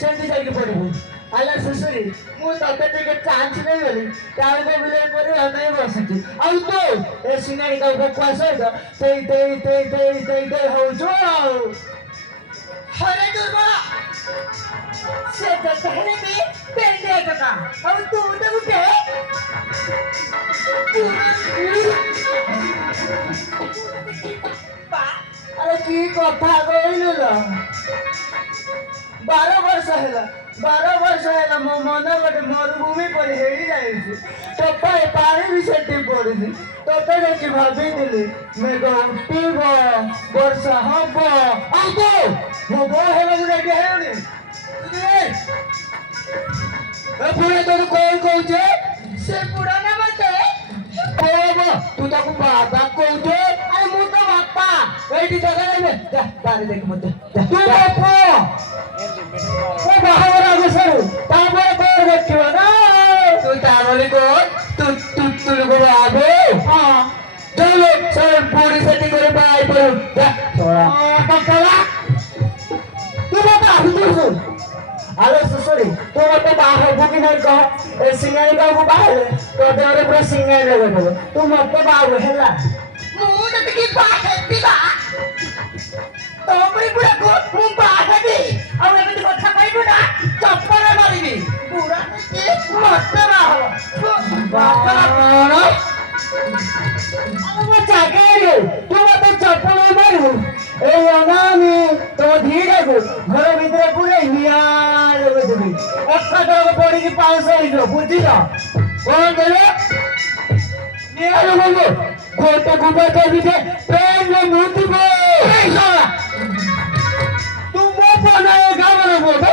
ସେମିତି ଯାଇକି ପଢିବୁ। ଆଲା ଶ୍ୱଶୁରୀ ମୁଁ ତତେ ଟିକେ ଚାନ୍ସ ଦେଇଗଲି ତାହେଲେ ବିଲେଇ କରି ଅନେଇ ବସିଛି ଆଉ ତୁ ଏ ସିଙ୍ଗାରୀ କାଉ କୁଆ ସହିତ ଦେଇ ହଉଛୁ ଆଉ ହରେ ଦୁର୍ବଳ ସେ ଯେତେ ହେଲେ ବି ପେଣ୍ଡିଆ ଟଙ୍କା ଆଉ ତୁ ତ ଗୋଟେ ଆରେ କି କଥା କହିଲୁ ଲୋ 12 ବର୍ଷ ହେଲା ମୋ ମନ ଗୋଟେ ମରୁଭୂମି ପରି ହେଇଯାଇଛି ଟୋପାଏ ପାଣି ବି ସେଠି ପଡୁନି ତତେ ଦେଖି ଭାବିଥିଲି ମେଘ ଉଠିବ ବର୍ଷା ହବ ଆଉ ତୁ ମୋ ବୋଉ ହେବାକୁ ରେଡି ହେଉନି ପୁଣି ତୋର କଣ କହୁଛେ ସେ ବୁଢା ନା ମତେ ତୁ ତାକୁ ବାବା କହୁଛୁ ଆରେ ମୁଁ ତ ବାପା ଏଇଠି ଜାଗା ନେବେ ବାହାରେ ଦେଖ ମତେ ତୁ ବାପା ବାହାଘର ଆଗରୁ ତାପରେ କଣ ଦେଖିବ ନା ତୁ ତାପରେ କଣ ତୁ ବାବୁ ହଁ চলো সব বুড়ি সেটি করে বাই করো আরে শ্বশুরি তোমার তো বাহ হবো কি নাই কহ এই সিঙ্গারি কাউকে বাহারে তো দেওয়ারে পুরো সিঙ্গারি লেগে দেবো তুমি মতো বাবু হেলা ମୁଁ ଯଦି କି ବାହେବିବା ତମରି ବୁଢାକୁ ମୁଁ ବାହେବି ଆଉ ଏମିତି କଥା କହିବୁ ନା ଚପଲ ମାରିବି ବୁଢା କି ମତେ ବାହବ ମୋ ଚାକରି ତୁ ମତେ ଚପଲ ମାରିବୁ এই অনামি তো ধীরেକୁ ଘର ଭିତରେ ପୁରେଇ ନିଆଁ ଦେବି ଏକାଥରକ ପଡିକି 500 ହେଇଯିବ ବୁଝିଲ କଣ କହିଲ ନିଆଁ ଦେବୁ ଗୋଟେ ଗୁବା ଦେବି ପେନ୍ରେ ମୁତିବ ତୁ ମୋ ବନାଏगा बोल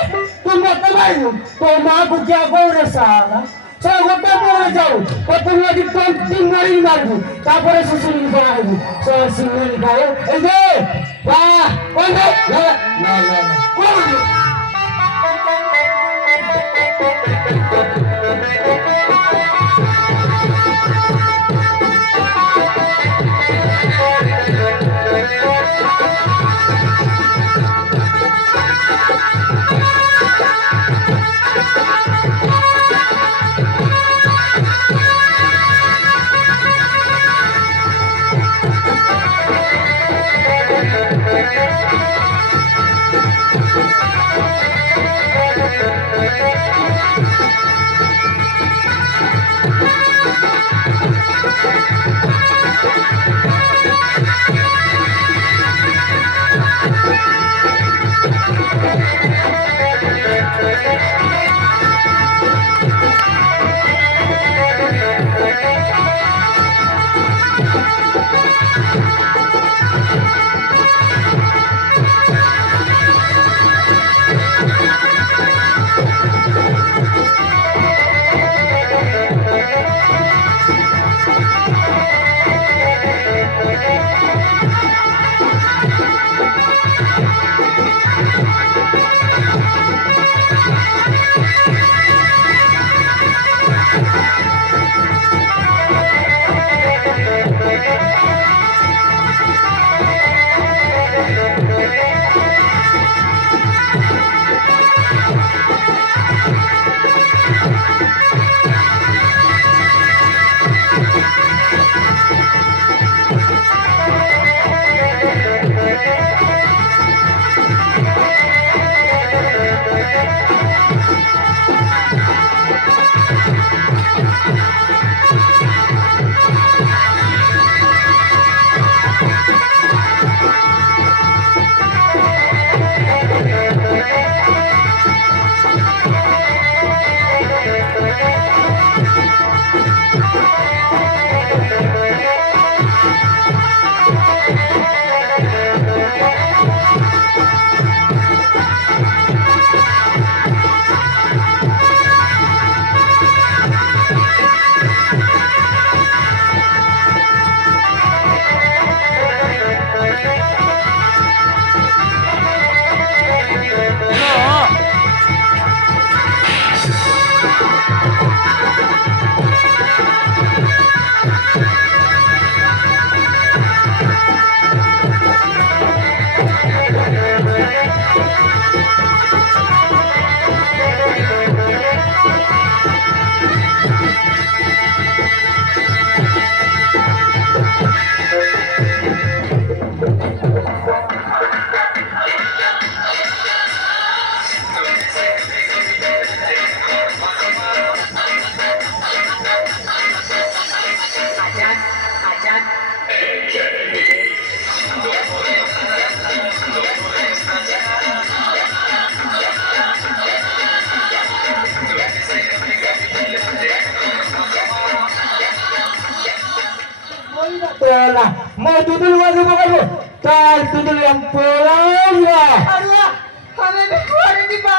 तू मत मारू तो माँ को क्या बोल रहे साला चल गोटे बोल जाओ और तुम यदि तीन मरी मारू तापर सुसुरी बाहर चल सिंगल गाओ ए जे वाह कौन है ना कौन bola. Mau tutul lagi mau kamu? Tar tutul yang pulang ya. अरे हमें भी पढ़े नहीं बा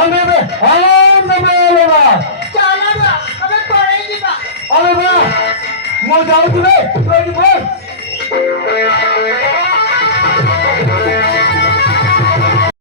Ame be, ame be ba. चला बा हमें पढ़े नहीं बा Ame ba. Mau jauh tu be, tu lagi bol.